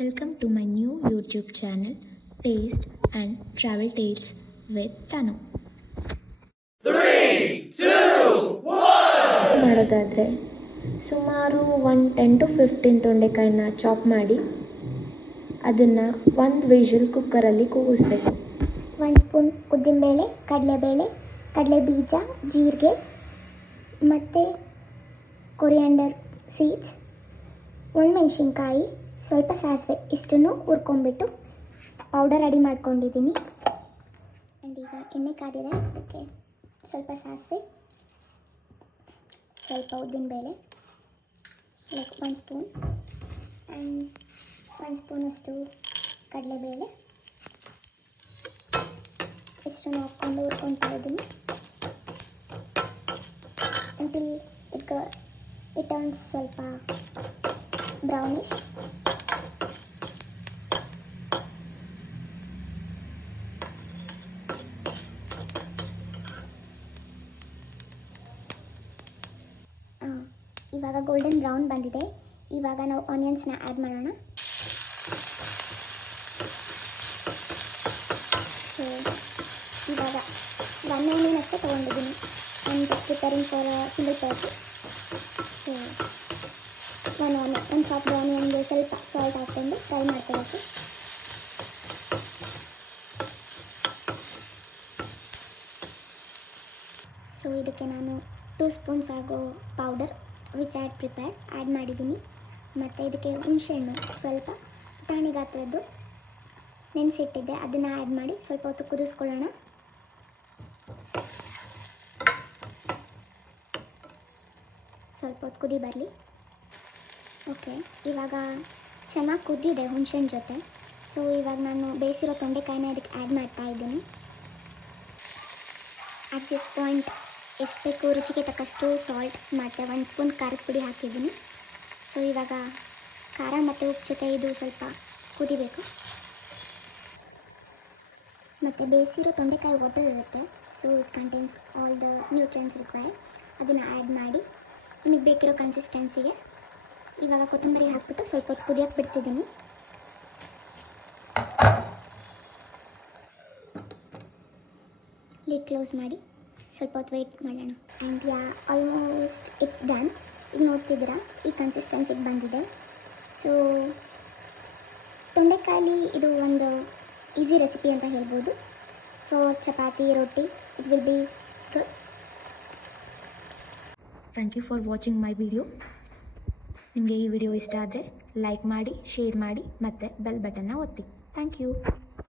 Welcome to my new YouTube channel, Taste and Travel Tales with Tanu. 3, 2, 1 ಮಾಡೋದಾದರೆ ಸುಮಾರು 10 to 15 ತೊಂಡೆಕಾಯಿನ chop ಮಾಡಿ ಅದನ್ನು ಒಂದು ವಿಷಲ್ ಕುಕ್ಕರಲ್ಲಿ ಕೂಗಿಸ್ಬೇಕು. 1 ಸ್ಪೂನ್ ಉದ್ದಿನಬೇಳೆ, ಕಡಲೆಬೇಳೆ, ಕಡಲೆ ಬೀಜ, ಜೀರಿಗೆ ಮತ್ತು ಕೊರಿಯಾಂಡರ್ ಸೀಡ್ಸ್, ಒಣಮೆಣಸಿನ್ಕಾಯಿ, ಸ್ವಲ್ಪ ಸಾಸಿವೆ ಇಷ್ಟನ್ನು ಹುರ್ಕೊಂಡ್ಬಿಟ್ಟು ಪೌಡರ್ ರೆಡಿ ಮಾಡ್ಕೊಂಡಿದ್ದೀನಿ. ಆ್ಯಂಡ್ ಈಗ ಎಣ್ಣೆ ಕಾದಿದೆ, ಅದಕ್ಕೆ ಸ್ವಲ್ಪ ಸಾಸಿವೆ, ಸ್ವಲ್ಪ ಉದ್ದಿನಬೇಳೆ, ಲೈಕ್ 1 ಸ್ಪೂನ್ ಆ್ಯಂಡ್ 1 ಸ್ಪೂನಷ್ಟು ಕಡಲೆಬೇಳೆ ಇಷ್ಟನ್ನು ಹಾಕ್ಕೊಂಡು ಹುರ್ಕೊತಾ ಇದ್ದೀನಿ ಅಂಟಿಲ್ ಇಟ್ ಟರ್ನ್ಸ್ ಸ್ವಲ್ಪ ಬ್ರೌನಿಶ್. ಇವಾಗ ಗೋಲ್ಡನ್ ಬ್ರೌನ್ ಬಂದಿದೆ. ಇವಾಗ ನಾವು ಆನಿಯನ್ಸ್ನ ಆ್ಯಡ್ ಮಾಡೋಣ. ಸೊ ಇವಾಗ 1 ಆನಿಯನ್ ಅಷ್ಟೇ ತೊಗೊಂಡಿದ್ದೀನಿ. I'm just preparing for a single person. So 1 chopped ಆನಿಯನ್ಗೆ ಸ್ವಲ್ಪ ಸಾಲ್ಟ್ ಹಾಕ್ಕೊಂಡು ಫ್ರೈ ಮಾಡ್ಕೋಬೇಕು. ಸೊ ಇದಕ್ಕೆ ನಾನು 2 ಸ್ಪೂನ್ಸ್ ಆಗೋ powder which I had prepared add ಮಾಡಿದ್ದೀನಿ. ಮತ್ತು ಇದಕ್ಕೆ ಹುಣಸೆಹಣ್ಣು ಸ್ವಲ್ಪ ಪುಟಾಣಿ ಗಾತ್ರದ್ದು ನೆನೆಸಿಟ್ಟಿದ್ದೆ, ಅದನ್ನು ಆ್ಯಡ್ ಮಾಡಿ ಸ್ವಲ್ಪ ಹೊತ್ತು ಕುದಿಸ್ಕೊಳ್ಳೋಣ. ಸ್ವಲ್ಪ ಹೊತ್ತು ಕುದಿ ಬರಲಿ. ಓಕೆ, ಇವಾಗ ಚೆನ್ನಾಗಿ ಕುದ್ದಿದೆ ಹುಣಸೆಹಣ್ಣು ಜೊತೆ. ಸೊ ಇವಾಗ ನಾನು ಬೇಯಿಸಿರೋ ತೊಂಡೆಕಾಯಿನ ಇದಕ್ಕೆ ಆ್ಯಡ್ ಮಾಡ್ತಾ ಇದ್ದೀನಿ. ಅಟ್ ದಿಸ್ ಪಾಯಿಂಟ್ ಎಷ್ಟು ಬೇಕು ರುಚಿಗೆ ತಕ್ಕಷ್ಟು ಸಾಲ್ಟ್ ಮತ್ತು 1 ಸ್ಪೂನ್ ಖಾರದ ಪುಡಿ ಹಾಕಿದ್ದೀನಿ. ಸೊ ಇವಾಗ ಖಾರ ಮತ್ತು ಉಪ್ಪು ಜೊತೆ ಇದು ಸ್ವಲ್ಪ ಕುದಿಬೇಕು. ಮತ್ತು ಬೇಯಿಸಿರೋ ತೊಂಡೆಕಾಯಿ ವಾಟರ್ ಇರುತ್ತೆ, so it contains all the nutrients required. ಅದನ್ನು ಆ್ಯಡ್ ಮಾಡಿ ನಿಮಗೆ ಬೇಕಿರೋ ಕನ್ಸಿಸ್ಟೆನ್ಸಿಗೆ ಇವಾಗ ಕೊತ್ತಂಬರಿ ಹಾಕ್ಬಿಟ್ಟು ಸ್ವಲ್ಪ ಹೊತ್ತು ಕುದಿಯೋಕ್ಕೆ ಬಿಡ್ತಿದ್ದೀನಿ. ಲಿಡ್ ಕ್ಲೋಸ್ ಮಾಡಿ ಸ್ವಲ್ಪ ಹೊತ್ತು ವೆಯ್ಟ್ ಮಾಡೋಣ. And almost it's done. ಈಗ ನೋಡ್ತಿದ್ದೀರಾ ಈ ಕನ್ಸಿಸ್ಟೆನ್ಸಿಗೆ ಬಂದಿದೆ. ಸೊ ತೊಂಡೆಕಾಯಿ ಇದು ಒಂದು ಈಸಿ ರೆಸಿಪಿ ಅಂತ ಹೇಳ್ಬೋದು. For chapati, roti it will be good. Thank you for watching my video. ನಿಮಗೆ ಈ ವಿಡಿಯೋ ಇಷ್ಟ ಆದರೆ ಲೈಕ್ ಮಾಡಿ, ಶೇರ್ ಮಾಡಿ ಮತ್ತು ಬೆಲ್ ಬಟನ್ನ ಒತ್ತಿ. Thank you.